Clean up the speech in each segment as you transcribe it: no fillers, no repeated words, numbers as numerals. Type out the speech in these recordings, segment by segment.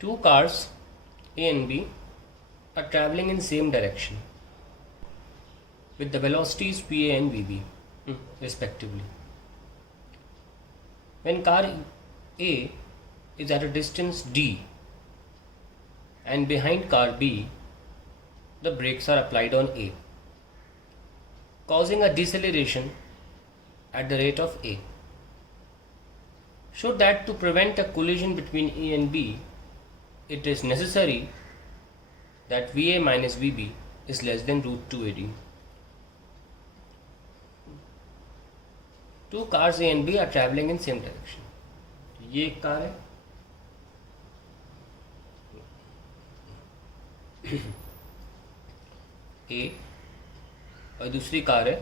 Two cars A and B are traveling in same direction with the velocities Va and Vb respectively. When car A is at a distance d and behind car B, the brakes are applied on A, causing a deceleration at the rate of A. Show that to prevent a collision between A and B, it is necessary that Va minus Vb is less than root 2 AD. Two cars A and B are traveling in same direction. ये एक car है, A, और दूसरी car है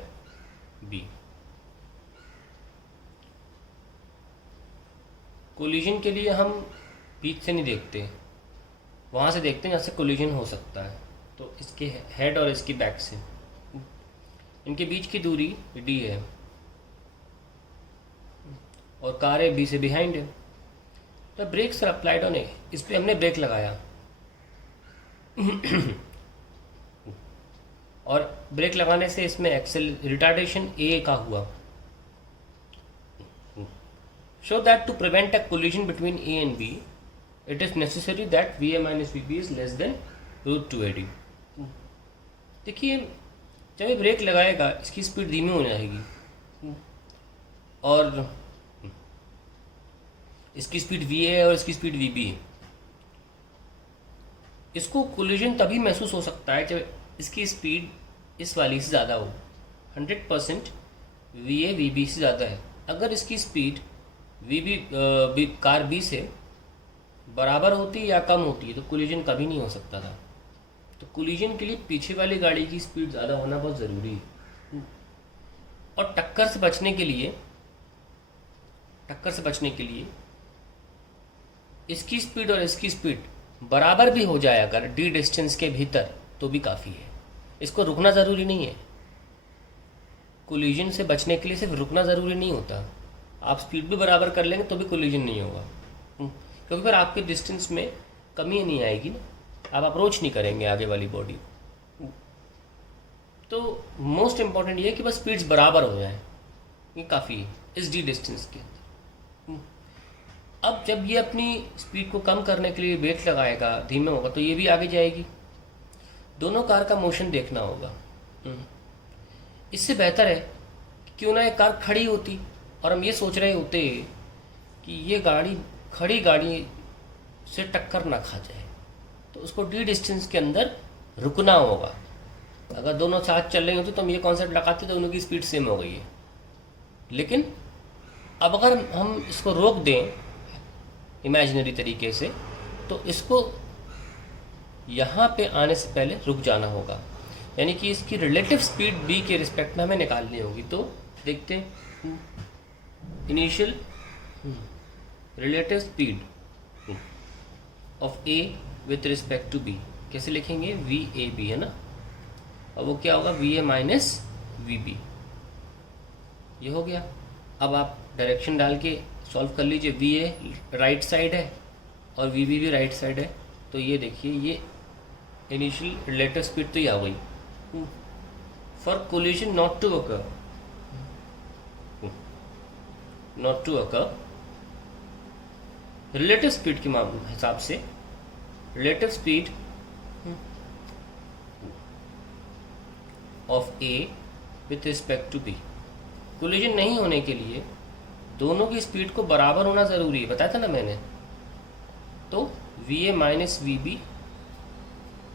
B. Collision के लिए हम बीच से नहीं देखते, वहाँ से देखते हैं जहाँ से कोलिजन हो सकता है. तो इसके हेड और इसकी बैक से इनके बीच की दूरी d है और कार है B से बिहाइंड है. The brakes are applied on A, इस पर हमने ब्रेक लगाया और ब्रेक लगाने से इसमें एक्सेल रिटार्डेशन ए का हुआ. Show that to prevent a collision between A and B, it is necessary that V A minus V B is less than root 2 AD. देखिए, जब ये ब्रेक लगाएगा इसकी स्पीड धीमी हो जाएगी और इसकी स्पीड वी ए है और इसकी स्पीड वी बी है. इसको कोलिजन तभी महसूस हो सकता है जब इसकी स्पीड इस वाली से ज़्यादा हो. 100% वी ए वी बी से ज़्यादा है. अगर इसकी speed V B car B से बराबर होती है या कम होती है तो कोलिजन कभी नहीं हो सकता था. तो कोलिजन के लिए पीछे वाली गाड़ी की स्पीड ज़्यादा होना बहुत ज़रूरी है. और टक्कर से बचने के लिए इसकी स्पीड और इसकी स्पीड बराबर भी हो जाए अगर डी डिस्टेंस के भीतर तो भी काफ़ी है. इसको रुकना ज़रूरी नहीं है. कोलिजन से बचने के लिए सिर्फ रुकना ज़रूरी नहीं होता. आप स्पीड भी बराबर कर लेंगे तो भी कोलिजन नहीं होगा, क्योंकि फिर आपके डिस्टेंस में कमी नहीं आएगी ना, आप अप्रोच नहीं करेंगे आगे वाली बॉडी. तो मोस्ट इम्पॉर्टेंट ये है कि बस स्पीड्स बराबर हो जाए, ये काफ़ी है इस डी डिस्टेंस के अंदर. अब जब ये अपनी स्पीड को कम करने के लिए ब्रेक लगाएगा, धीमे होगा, तो ये भी आगे जाएगी. दोनों कार का मोशन देखना होगा. इससे बेहतर है कि क्यों ना एक कार खड़ी होती और हम ये सोच रहे होते कि ये गाड़ी खड़ी गाड़ी से टक्कर ना खा जाए, तो उसको डी डिस्टेंस के अंदर रुकना होगा. अगर दोनों साथ चल रहे होते तो हम ये कॉन्सेप्ट लगाते तो दोनों की स्पीड सेम हो गई है. लेकिन अब अगर हम इसको रोक दें इमेजिनरी तरीके से, तो इसको यहाँ पे आने से पहले रुक जाना होगा. यानी कि इसकी रिलेटिव स्पीड बी के रिस्पेक्ट में हमें निकालनी होगी. तो देखते हैं, initial relative speed of A with respect to B कैसे लिखेंगे, वी ए बी है ना, और वो क्या होगा, V A minus V B. ये हो गया. अब आप डायरेक्शन डाल के सॉल्व कर लीजिए. वी ए राइट साइड है और वी बी भी राइट साइड है. तो ये देखिए, ये इनिशियल रिलेटिव स्पीड तो ये आ गई. For collision not to occur relative speed के हिसाब से relative speed of A with respect to B, collision नहीं होने के लिए दोनों की स्पीड को बराबर होना ज़रूरी है, बताया था ना मैंने. तो V A minus V B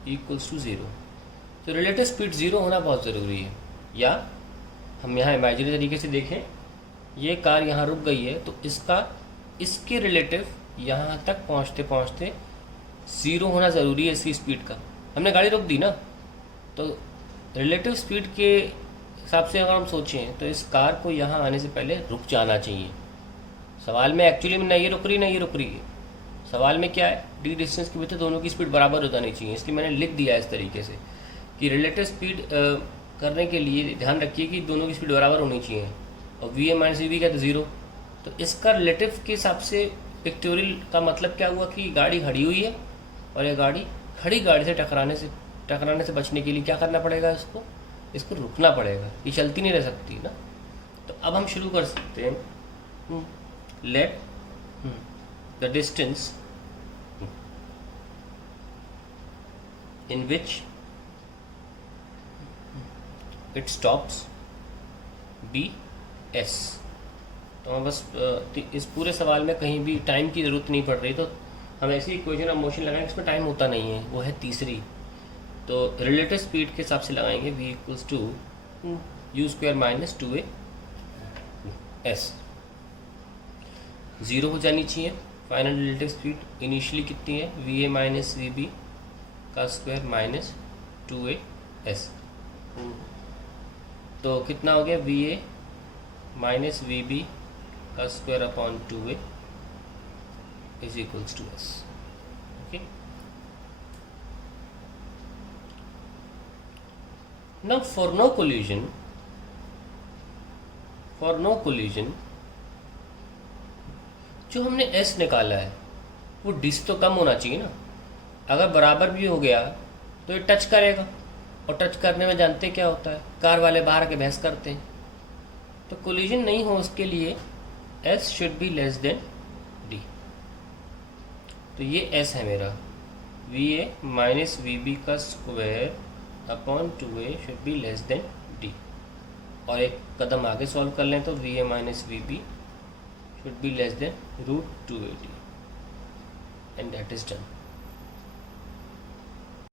equals to 0. तो रिलेटिव स्पीड 0 होना बहुत ज़रूरी है. या हम यहाँ इमेजिनरी तरीके से देखें, ये कार यहाँ रुक गई है तो इसके रिलेटिव यहाँ तक पहुँचते पहुँचते 0 होना ज़रूरी है इसकी स्पीड का. हमने गाड़ी रोक दी ना, तो रिलेटिव स्पीड के हिसाब से अगर हम सोचें तो इस कार को यहाँ आने से पहले रुक जाना चाहिए. सवाल में एक्चुअली में ना ये रुक रही है. सवाल में क्या है, डी डिस्टेंस के भीतर दोनों की स्पीड बराबर हो जानी चाहिए. इसलिए मैंने लिख दिया इस तरीके से कि रिलेटिव स्पीड करने के लिए ध्यान रखिए कि दोनों की स्पीड बराबर होनी चाहिए. और V A minus V B क्या था, 0. तो इसका रिलेटिव के हिसाब से इक्वेटोरियल का मतलब क्या हुआ कि गाड़ी खड़ी हुई है और ये गाड़ी खड़ी गाड़ी से टकराने से बचने के लिए क्या करना पड़ेगा, इसको रुकना पड़ेगा, ये चलती नहीं रह सकती ना। तो अब हम शुरू कर सकते हैं। Let the distance in which it stops be S. तो हम बस इस पूरे सवाल में कहीं भी टाइम की ज़रूरत नहीं पड़ रही, तो हम ऐसी इक्वेशन ऑफ मोशन लगाएंगे इसमें टाइम होता नहीं है, वो है तीसरी। तो रिलेटिव स्पीड के हिसाब से लगाएंगे v equals to u square minus 2a s। 0 हो जानी चाहिए फाइनल रिलेटिव स्पीड। इनिशियली कितनी है, va माइनस वी बी का स्क्वायर माइनस 2a s। तो कितना हो गया, va माइनस वी बी का square upon 2a is equals to s। Okay, now for no collision जो हमने s निकाला है वो डिस तो कम होना चाहिए ना। अगर बराबर भी हो गया तो ये टच करेगा, और टच करने में जानते क्या होता है, कार वाले बाहर आके बहस करते हैं। तो कोलिजन नहीं हो उसके लिए s should be less then d। तो ये s है मेरा, va माइनस वी बी का square upon 2a should be less then d। और एक कदम आगे सॉल्व कर लें तो va minus V B should be less than √2ad and that is done.